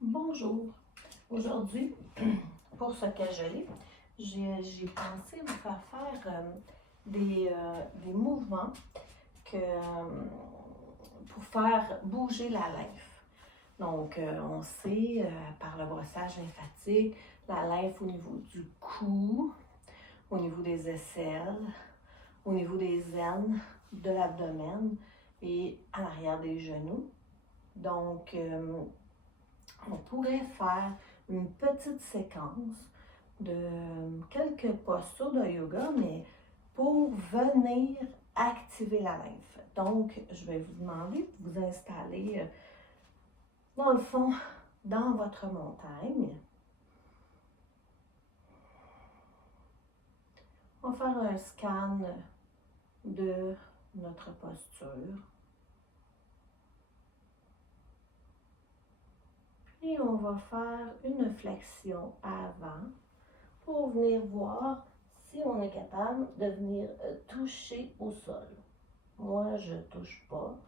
Bonjour. Aujourd'hui, pour ce cajoler, j'ai pensé vous faire des mouvements pour faire bouger la lymphe. Donc, on sait par le brossage lymphatique, la lymphe au niveau du cou, au niveau des aisselles, au niveau des aines, de l'abdomen et à l'arrière des genoux. Donc, on pourrait faire une petite séquence de quelques postures de yoga, mais pour venir activer la lymphe. Donc, je vais vous demander de vous installer dans le fond, dans votre montagne. On va faire un scan de notre posture. Et on va faire une flexion avant pour venir voir si on est capable de venir toucher au sol. Moi, je ne touche pas.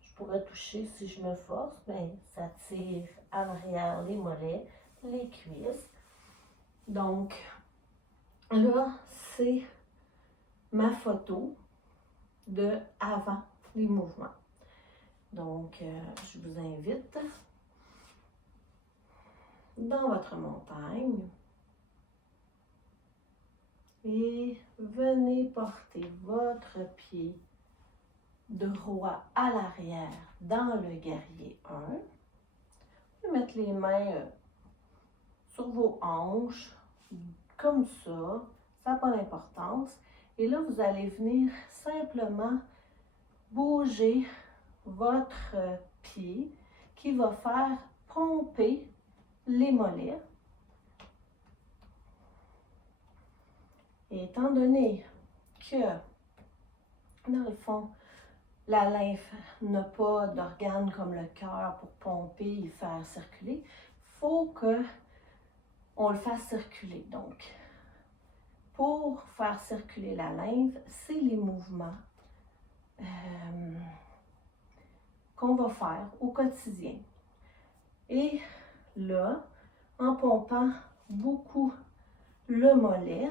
Je pourrais toucher si je me force, mais ça tire en arrière les mollets, les cuisses. Donc, là, c'est ma photo de avant les mouvements. Donc, je vous invite dans votre montagne et venez porter votre pied droit à l'arrière dans le guerrier 1. Vous pouvez mettre les mains sur vos hanches, comme ça n'a pas d'importance. Et là, vous allez venir simplement bouger votre pied qui va faire pomper les mollets. Et étant donné que, dans le fond, la lymphe n'a pas d'organes comme le cœur pour pomper et faire circuler, il faut qu'on le fasse circuler. Donc, pour faire circuler la lymphe, c'est les mouvements qu'on va faire au quotidien. Et là, en pompant beaucoup le mollet,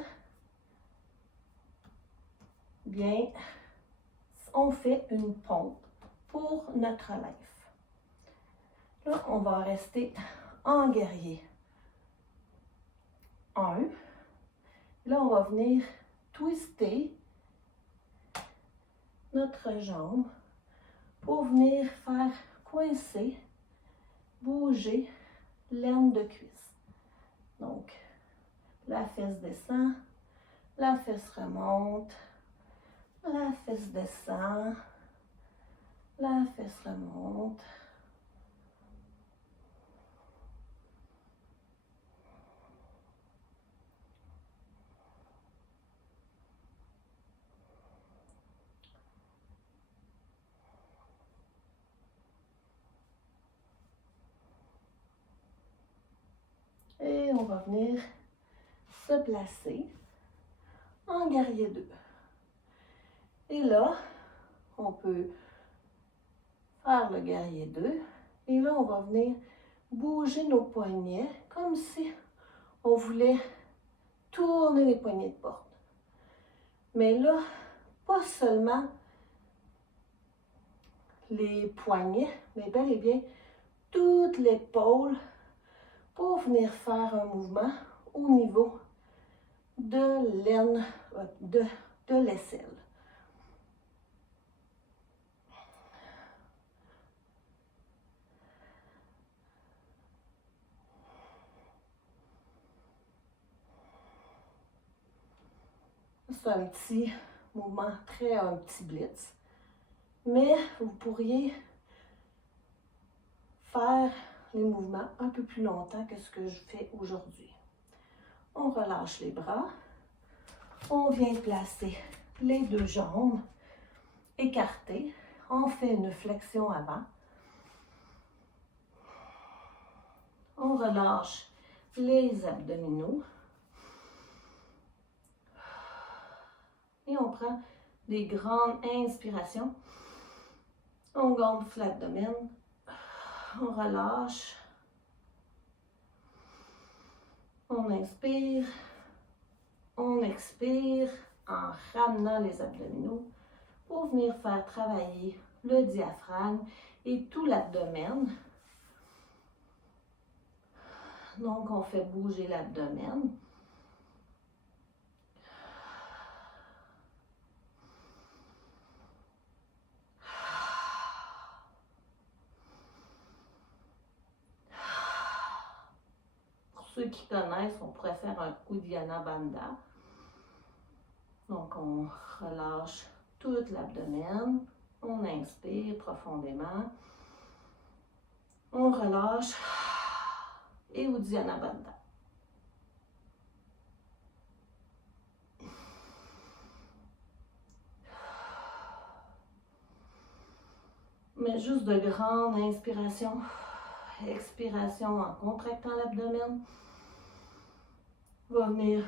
bien, on fait une pompe pour notre lymphe. Là, on va rester en guerrier 1. Là, on va venir twister notre jambe pour venir faire coincer, bouger l'aine de cuisse. Donc, la fesse descend, la fesse remonte, la fesse descend, la fesse remonte. Et on va venir se placer en guerrier 2. Et là, on peut faire le guerrier 2. Et là, on va venir bouger nos poignets comme si on voulait tourner les poignets de porte. Mais là, pas seulement les poignets, mais bel et bien toute l'épaule pour venir faire un mouvement au niveau de l'aine, de l'aisselle. C'est un petit mouvement, un petit blitz. Mais vous pourriez faire les mouvements un peu plus longtemps que ce que je fais aujourd'hui. On relâche les bras. On vient placer les deux jambes écartées. On fait une flexion avant. On relâche les abdominaux. Et on prend des grandes inspirations. On gonfle l'abdomen. On relâche. On inspire, on expire en ramenant les abdominaux pour venir faire travailler le diaphragme et tout l'abdomen. Donc, on fait bouger l'abdomen. Pour ceux qui connaissent, on pourrait faire un Uddiyana Bandha. Donc, on relâche tout l'abdomen. On inspire profondément. On relâche. Et Uddiyana Bandha. Mais juste de grandes inspirations, expiration en contractant l'abdomen va venir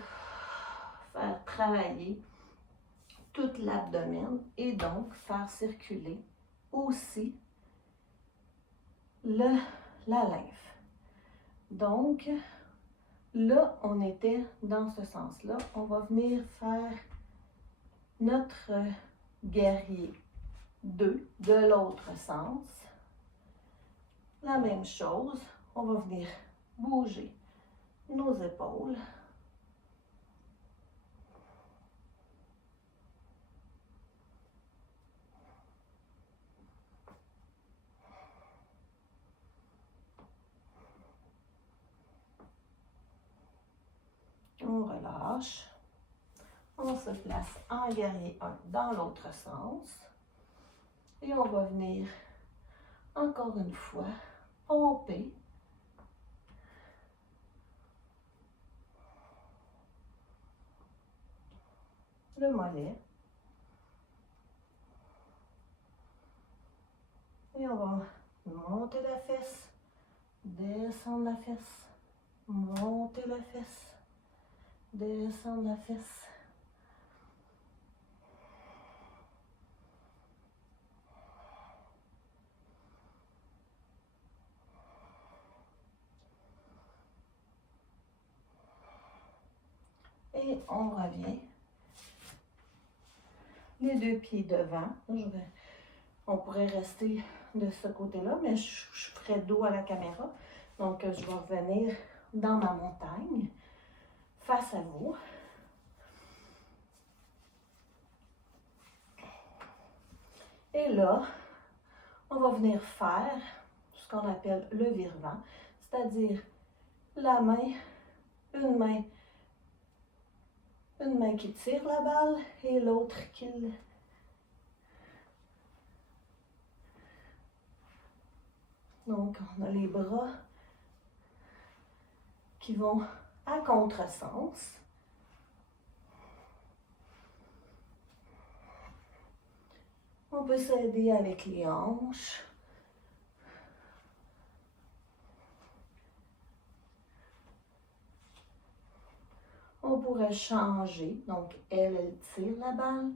faire travailler tout l'abdomen et donc faire circuler aussi la lymphe. Donc, là, on était dans ce sens-là. On va venir faire notre guerrier 2 de l'autre sens. La même chose, on va venir bouger nos épaules. On relâche. On se place en guerrier 1 dans l'autre sens. Et on va venir, encore une fois, pomper le mollet. Et on va monter la fesse, descendre la fesse, monter la fesse, descendre la fesse. Et on revient. Les deux pieds devant. On pourrait rester de ce côté-là, mais je ferai dos à la caméra. Donc, je vais revenir dans ma montagne, face à vous. Et là, on va venir faire ce qu'on appelle le virevent, c'est-à-dire la main, une main qui tire la balle et l'autre qui... Donc, on a les bras qui vont à contresens. On peut s'aider avec les hanches. On pourrait changer. Donc, elle tire la balle.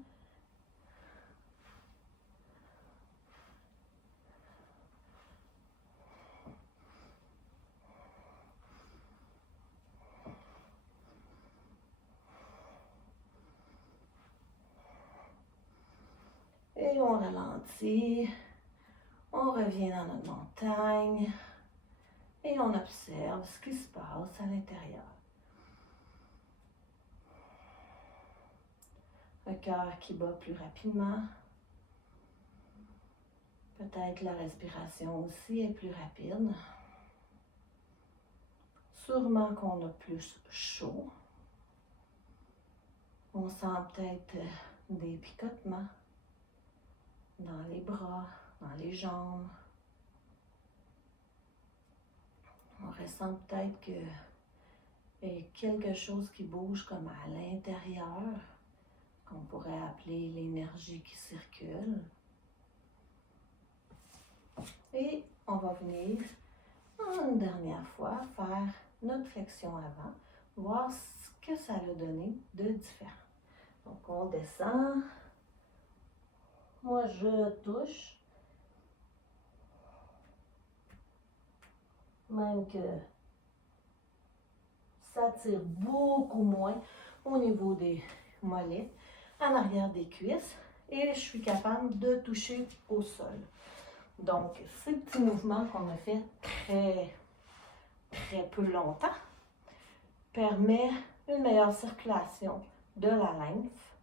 Et on ralentit. On revient dans notre montagne. Et on observe ce qui se passe à l'intérieur. Le cœur qui bat plus rapidement. Peut-être la respiration aussi est plus rapide. Sûrement qu'on a plus chaud. On sent peut-être des picotements dans les bras, dans les jambes. On ressent peut-être qu'il y a quelque chose qui bouge comme à l'intérieur, qu'on pourrait appeler l'énergie qui circule. Et on va venir, une dernière fois, faire notre flexion avant, voir ce que ça a donné de différent. Donc, on descend. Moi, je touche. Même que s'attire beaucoup moins au niveau des mollets, en arrière des cuisses, et je suis capable de toucher au sol. Donc, ces petits mouvements qu'on a fait très peu longtemps permet une meilleure circulation de la lymphe,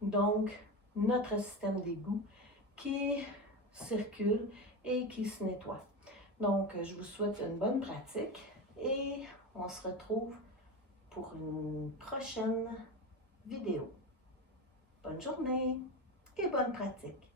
donc notre système d'égout qui circule et qui se nettoie. Donc, je vous souhaite une bonne pratique et on se retrouve pour une prochaine vidéo. Bonne journée et bonne pratique!